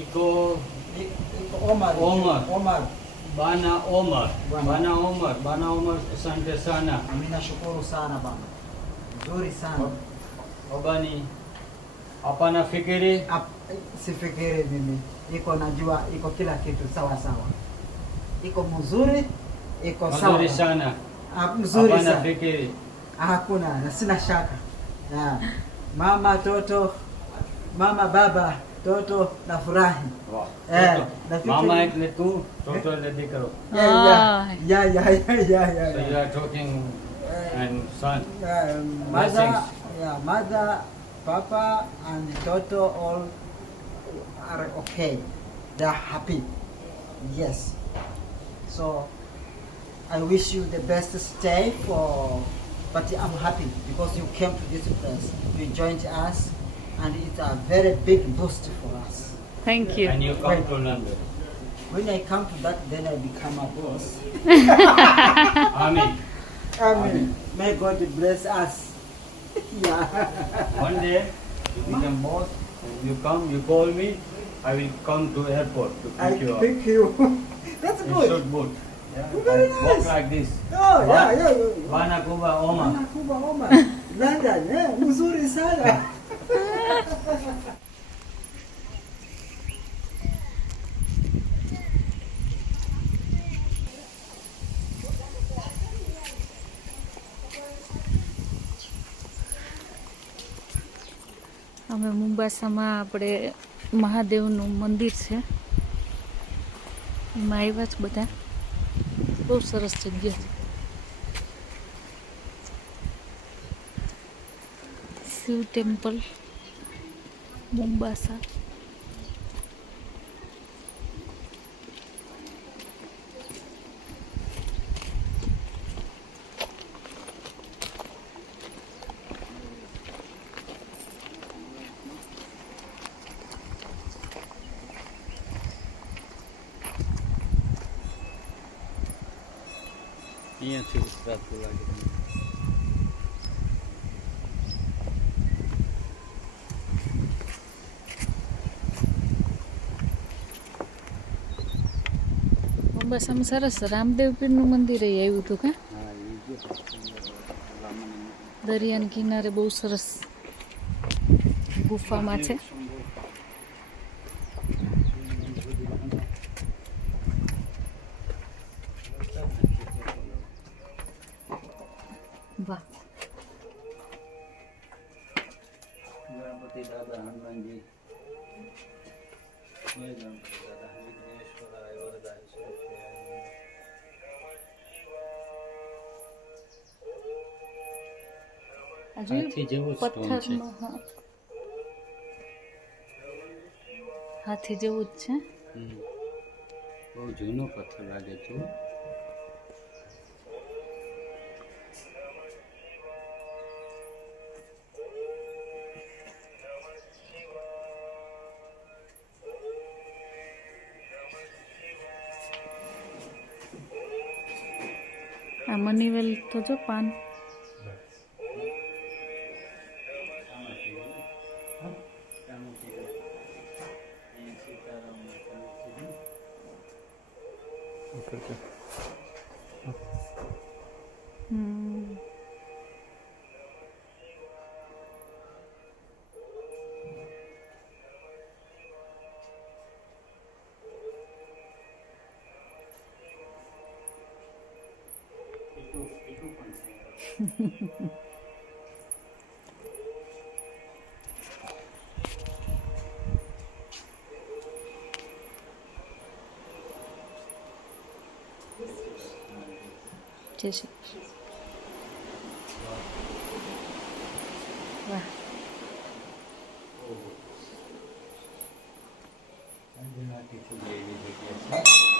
Iko Omar. Omar. Omar. Bana Omar. Bana. Bana Omar. Bana Omar, asante sana. Mimi nashukuru sana bana. Nzuri sana. Obani, hapana fikiri Ap- Sifikiri mimi. Iko najua iko kila kitu sawa sawa. Iko mzuri, iko sawa. Mzuri sana. Ah, Mzuri Hapana sana. fikiri. Hakuna, na sina shaka. Ya. Mama toto, mama baba toto nafurahi. Wow. Eh, Toto. nafikiri- Mama એટલે તું toto એટલે દીકરો Ya ya Ah. ya ya ya ya ya. so you ya. are talking Eh, and son Uh, mother, Blessings. yeah, mother, papa, and Toto all are okay. They are happy. Yes. So I wish you the best stay for. But I'm happy because you came to this place. You joined us, and it's a very big boost for us. Thank you. and you come to London. When I come to that, then I become a boss. Amen. Amen. May God bless us. yeah. One day you become boss you come, you call me, I will come to airport to I pick you up. pick you. That's In good. short boat. Yeah. Very I Walk like this. Oh, yeah, yeah, yeah. Bana Kuba Oma. Banakuba Oma. London, eh, mzuri sana. અમે આપણે મહાદેવનું મંદિર છે. એમાં આવ્યા છે બધા. બહુ સરસ જગ્યા છે. Shiv temple, Mombasa. અહીંયાથી ઉતરાતું લાગે મુંબાસામાં સરસ રામદેવ પીરનું મંદિર આવ્યું હતું કા દરિયાના કિનારે બહુ સરસ ગુફામાં છે ગણપતિ દાદા હનુમાનજી? હાથી જેવું જ છે. હાથી જેવું જ છે હમ. બહુ જૂનો પથ્થર લાગે છે આ મનીવેલ તો જો પાન હમ. 这是。来。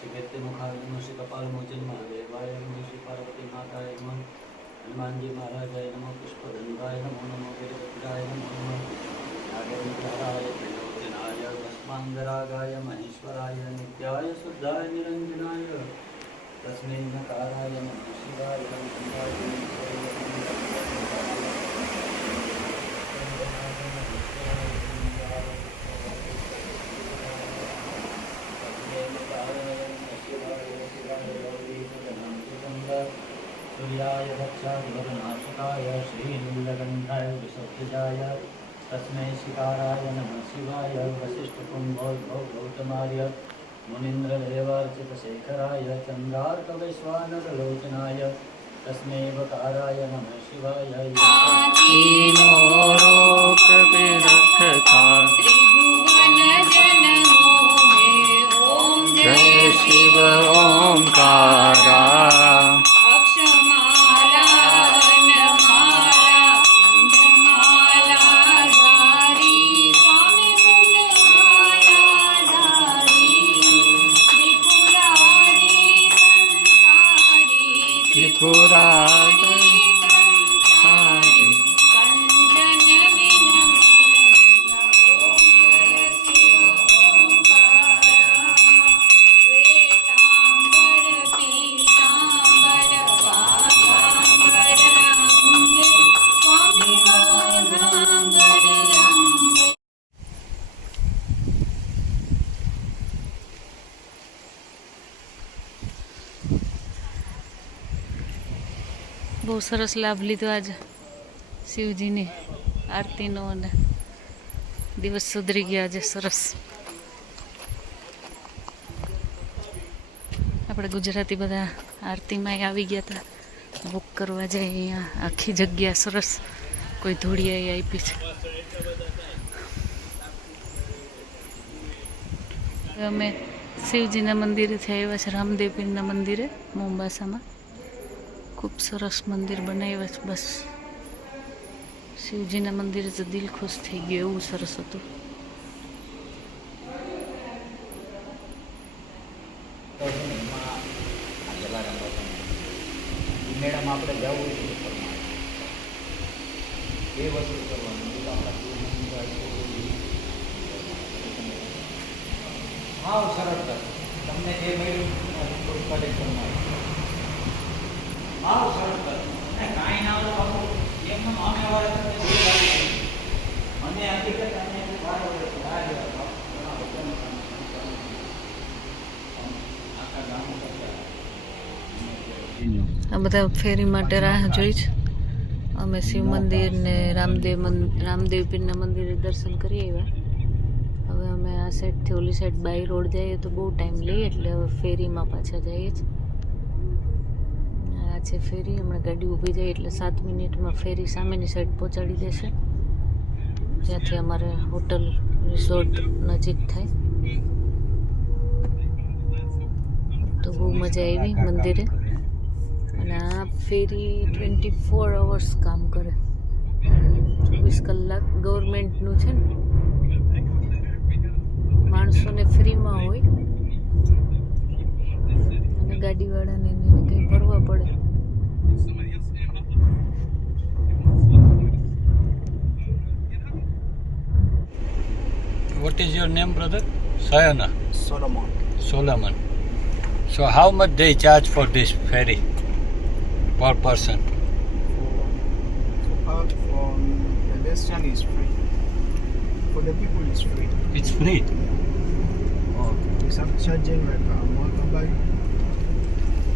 શ્રી વ્યક્તિ મુખાર્જ શ્રી કપાલ મોચન મહાદેવાય નમઃ શ્રી પાર્વતી માતાય નમઃ હનુમાનજી મહારાજાય નમઃ પુષ્પધનભાય નમો નમો વીરભદ્રાય નમો નમો નાગેન્દ્રાય પ્રયોજનાય ભસ્માંગરાગાય મહેશ્વરાય નિત્યાય શુદ્ધાય નિરંજનાય તસ્મિન્નકારાય નમઃ શિવાય विशुद्धजाय तस्मै शिकाराय नमः शिवाय वसिष्ठकुम्भोद्भव गौतमाय मुनीन्द्रदेवार्चितशेखराय चन्द्रार्कवैश्वानरलोचनाय तस्मै वकाराय नमः शिवाय जय शिव ओंकारा સરસ લાભ લીધો આજે શિવજીની આરતીનો અને દિવસ સુધરી ગયા આજે સરસ. આપણે ગુજરાતી બધા આરતીમાં આવી ગયા હતા. બુક કરવા જાય અહીંયા, આખી જગ્યા સરસ. કોઈ ધૂળિયાઈ આપી છે. અમે શિવજીના મંદિરેથી આવ્યા છે રામદેવ મંદિરે મોમ્બાસામાં ખૂબ સરસ મંદિર બનાવ્યા છે. બસ શિવજીના મંદિરે તો દિલ ખુશ થઈ ગયું, એવું સરસ હતું. મેડમ આપણે જવું એ વસ્તુ કરવાનું. તમને જે મળ્યું આ બધા ફેરી માટે રાહ જોઈ છે. અમે શિવ મંદિર ને રામદેવ રામદેવ પીરના મંદિરે દર્શન કરી આવ્યા. હવે અમે આ સાઈડથી ઓલી સાઈડ બાય રોડ જઈએ તો બહુ ટાઈમ લઈએ એટલે હવે ફેરીમાં પાછા જઈએ છીએ. આ છે ફેરી, હમણાં ગાડી ઊભી જાય એટલે સાત મિનિટમાં ફેરી સામેની સાઈડ પહોંચાડી દેશે. જ્યાંથી અમારે હોટલ રિસોર્ટ નજીક થાય. તો બહુ મજા આવી મંદિરે. અને આ ફેરી ટ્વેન્ટી ફોર અવર્સ કામ કરે. ચોવીસ કલાક ગવર્મેન્ટનું છે ને. માણસોને ફ્રીમાં હોય. અને ગાડીવાળાને your name, brother? Sayana Solomon. Solomon. So, how much they charge for this ferry per person? Apart from pedestrian is free. For the people it's free. It's free. It's up charging like a motorbike,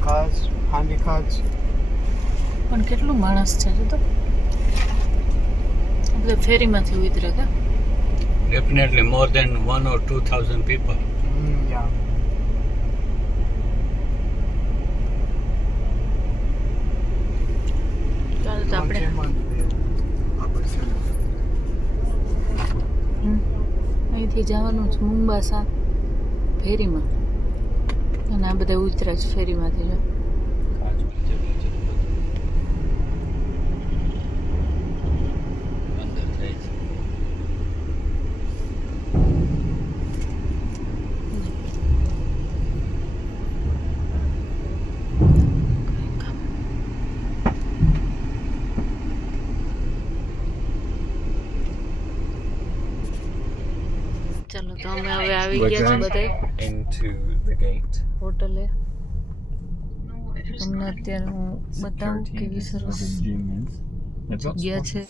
cars, handicaps. પણ કેટલું માણસ છે જો તો આ બધા ફેરીમાંથી ઉતરે કા Definitely more than one or two thousand people. Mm, yeah. અહીંથી જવાનું છે મુંબાસા ફેરીમાં અને આ બધા ઉતરા છે ફેરીમાંથી જો અંદર જાય છે. તો અમે હવે આવી ગયા છીએ બધા into the gate. હોટલે. તમને અત્યારે હું બતાવું કેવી સરસ જગ્યા છે.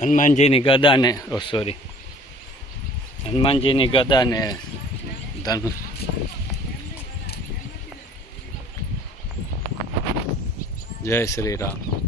હનુમાનજીની ગદાને ઓ સોરી હનુમાનજીની ગદાને ધનુષ. જય શ્રી રામ.